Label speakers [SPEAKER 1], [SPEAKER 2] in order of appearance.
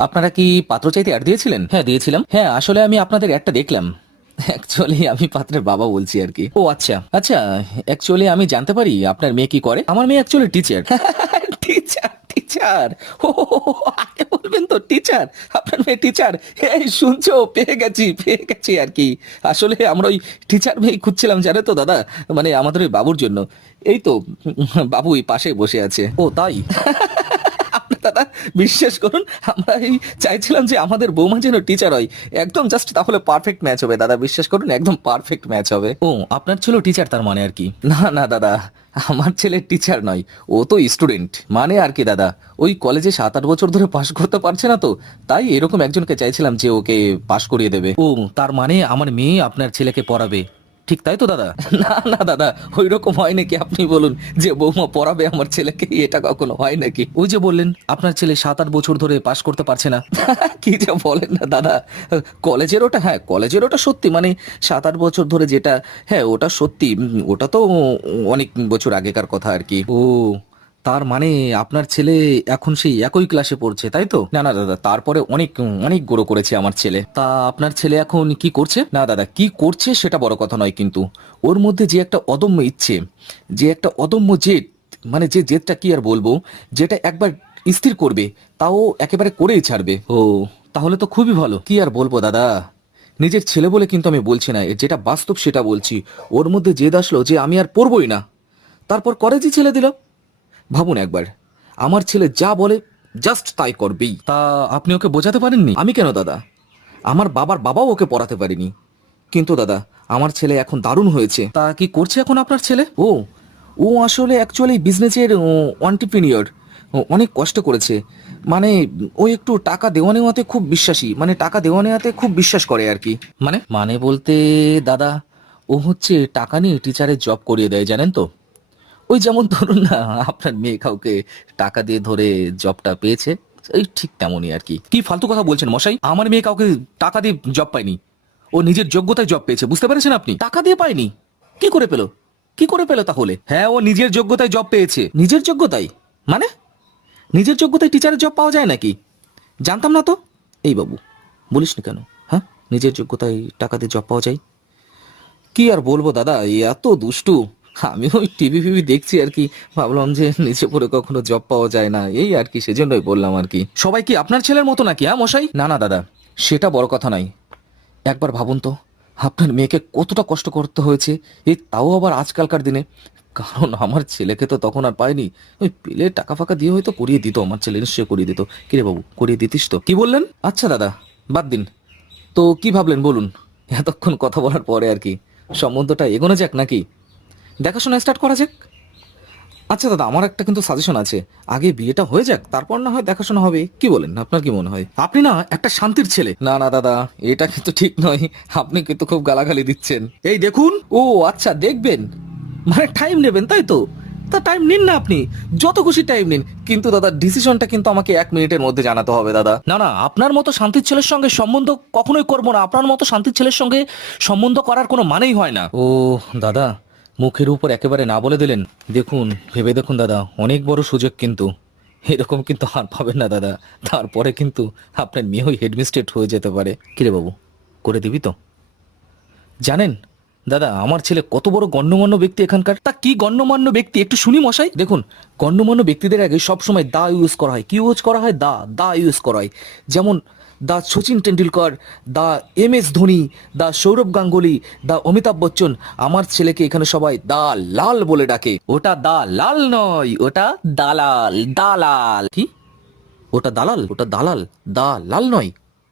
[SPEAKER 1] আপনারা কি পাত্র চাইতে অ্যাড দিয়েছিলেন? হ্যাঁ দিয়েছিলাম। হ্যাঁ আসলে আমি আপনাদের একটা দেখলাম। অ্যাকচুয়ালি আমি পাত্রের বাবা বলছি আর কি। ও আচ্ছা। আচ্ছা অ্যাকচুয়ালি আমি জানতে পারি আপনার মেয়ে কি করে? আমার মেয়ে অ্যাকচুয়ালি টিচার টিচার টিচার ও আগে বলবেন তো টিচার আপনার মেয়ে টিচার এই শুনছো? পেয়ে গেছি পেয়ে গেছি আর কি। আসলে আমরা ওই টিচার মেয়ে খুঁজছিলাম জানো তো দাদা? মানে আমাদের ওই বাবুর জন্য। এই তো বাবু ওই পাশে বসে আছে। ও তাই? দাদা, বিশ্বাস করুন, আমরা এই চাইছিলাম যে আমাদের বৌমা যেন টিচার হয়। একদম জাস্ট তাহলে পারফেক্ট ম্যাচ হবে, দাদা, বিশ্বাস করুন, একদম পারফেক্ট ম্যাচ হবে। ও, আপনার ছিল টিচার তার মানে আর কি? না না, দাদা, আমার ছেলে টিচার নয়, ও তো স্টুডেন্ট মানে আর কি, দাদা? ওই কলেজে সাত আট বছর ধরে পাশ করতে পারছে না তো, তাই এরকম একজনকে চাইছিলাম যে ওকে পাশ করিয়ে দেবে। ও, তার মানে আমার মেয়ে আপনার ছেলেকে পড়াবে। ঠিক তাই তো দাদা? না না দাদা ওই রকম হয় নাকি? আপনি বলুন যে বৌমা পড়াবে আমার ছেলেকে এটা কখনো হয় নাকি? ওই যে বললেন আপনার ছেলে সাত আট বছর ধরে পাশ করতে পারছে না। কি যে বলেন না দাদা? কলেজের ওটা হ্যাঁ কলেজের ওটা সত্যি মানে সাত আট বছর ধরে যেটা হ্যাঁ ওটা সত্যি ওটা তো অনেক বছর আগেকার কথা আর কি। ও তার মানে আপনার ছেলে এখন সেই একই ক্লাসে পড়ছে, তাই তো? না না, দাদা, তারপরে অনেক অনেক গ্রো করেছে আমার ছেলে। তা আপনার ছেলে এখন কি করছে? না, দাদা, কি করছে সেটা বড় কথা নয় কিন্তু। ওর মধ্যে যে একটা অদম্য ইচ্ছে, যে একটা অদম্য জেদ মানে যে জেদটা কি আর বলব, যেটা একবার স্থির করবে, তাও একেবারে করেই ছাড়বে। ও, তাহলে তো খুবই ভালো। কি আর বলব, দাদা? নিজের ছেলে বলে কিন্তু আমি বলছি না যেটা বাস্তব সেটা বলছি। ওর মধ্যে জেদ আসলো যে আমি আর পড়বই না। তারপর কলেজই ছেলে দিল। ভাবুন একবার। আমার ছেলে যা বলে জাস্ট তাই করবেই। তা আপনি ওকে বোঝাতে পারেননি? আমি কেন দাদা? আমার বাবার বাবাও ওকে পড়াতে পারিনি। কিন্তু দাদা আমার ছেলে এখন দারুণ হয়েছে। তা কি করছে এখন আপনার ছেলে? ও ও আসলে অ্যাকচুয়ালি বিজনেসের অন্টিপ্রিনিয়র অনেক কষ্ট করেছে। মানে ও একটু টাকা দেওয়া নেওয়াতে খুব বিশ্বাসী। মানে টাকা দেওয়া নেওয়াতে খুব বিশ্বাস করে আর কি। মানে? মানে বলতে দাদা ও হচ্ছে টাকা নিয়ে টিচারের জব করিয়ে দেয় জানেন তো? ওই যেমন ধরুন না, আপনার মেয়ে কাউকে টাকা দিয়ে ধরে জবটা পেয়েছে, এই ঠিক তেমনই আর কি। কি ফালতু কথা বলছেন মশাই? আমার মেয়ে কাউকে টাকা দিয়ে জব পায়নি। ও নিজের যোগ্যতায় জব পেয়েছে, বুঝতে পেরেছেন আপনি? টাকা দিয়ে পায়নি। কি করে পেল? কি করে পেল তাহলে? হ্যাঁ ও নিজের যোগ্যতায় জব পেয়েছে। নিজের যোগ্যতায়? মানে? নিজের যোগ্যতায় টিচারের জব পাওয়া যায় নাকি? জানতাম না তো। এই বাবু, বলিস না কেন? হ্যাঁ নিজের যোগ্যতায় টাকা দিয়ে জব পাওয়া যায়? কি আর বলব দাদা এত দুষ্টু। আমি ওই টিভি ফিভি দেখছি আর কি। ভাবলাম যে নিচে পড়ে কখনো জব পাওয়া যায় না। এই আর কি, সেজন্যই বললাম আর কি। সবাই কি আপনার ছেলের মতো নাকি হ্যাঁ মশাই? না না, দাদা, সেটা বড় কথা নয়। একবার ভাবুন তো, আপনার মেয়েকে কতটা কষ্ট করতে হয়েছে এই তাও আবার আজকালকার দিনে। কারণ আমার ছেলেকে তো তখন আর পাইনি ওই পেলে টাকা ফাকা দিয়ে হয়তো করিয়ে দিত, আমার ছেলে নিশ্চয়ই করিয়ে দিত। কিরে বাবু, করিয়ে দিতিস তো। কি বললেন? আচ্ছা দাদা, বাদ দিন। তো কি ভাবলেন, বলুন। এতক্ষণ কথা বলার পরে আর কি। সম্বন্ধটা এগোনো যাক নাকি? দেখাশোনা স্টার্ট করা যাক। আচ্ছা দাদা, আমার একটা কিন্তু সাজেশন আছে। আগে বিয়েটা হয়ে যাক, তারপর না হয় দেখাশোনা হবে। কি বলেন, আপনার কি মনে হয়? আপনি না একটা শান্তির ছেলে। না না দাদা, এটা কিন্তু ঠিক নয়। আপনি কিন্তু খুব গালাগালি দিচ্ছেন। এই দেখুন, ও আচ্ছা দেখবেন। মানে টাইম নেবেন, তাই তো? তা টাইম নিন না আপনি। যত খুশি টাইম নিন। কিন্তু দাদা ডিসিশনটা কিন্তু আমাকে এক মিনিটের মধ্যে জানাতে হবে, দাদা। না না, আপনার মতো শান্তির ছেলের সঙ্গে সম্বন্ধ কখনোই করব না। আপনার মতো শান্তির ছেলের সঙ্গে সম্বন্ধ করার কোনো মানেই হয় না। ও, দাদা মুখের উপর একেবারে না বলে দিলেন, দেখুন, ভেবে দেখুন দাদা, অনেক বড় সুযোগ কিন্তু। এরকম কিন্তু আর পাবেন না দাদা। তারপরে কিন্তু আপনার মেয়ে ওই হেডমিস্ট্রেট হয়ে যেতে পারে। কিরে বাবু, করে দিবি তো? জানেন, দাদা, আমার ছেলে কত বড় গণ্যমান্য ব্যক্তি এখানকার। তা কি গণ্যমান্য ব্যক্তি? একটু শুনি মশাই। দেখুন, গণ্যমান্য ব্যক্তিদের আগে সবসময় দা ইউজ করা হয়। কি ইউজ করা হয়? দা দা ইউজ করা হয়। যেমন the Sachin Tendulkar the M S Dhoni, the Sourav Ganguly, the Amitabh Bachchan, আমার ছেলেকে এখানে সবাই দা লাল বলে ডাকে। ওটা দা লাল নয়, ওটা দালাল দালাল। কি? ওটা দালাল ওটা দালাল, দা লাল নয়।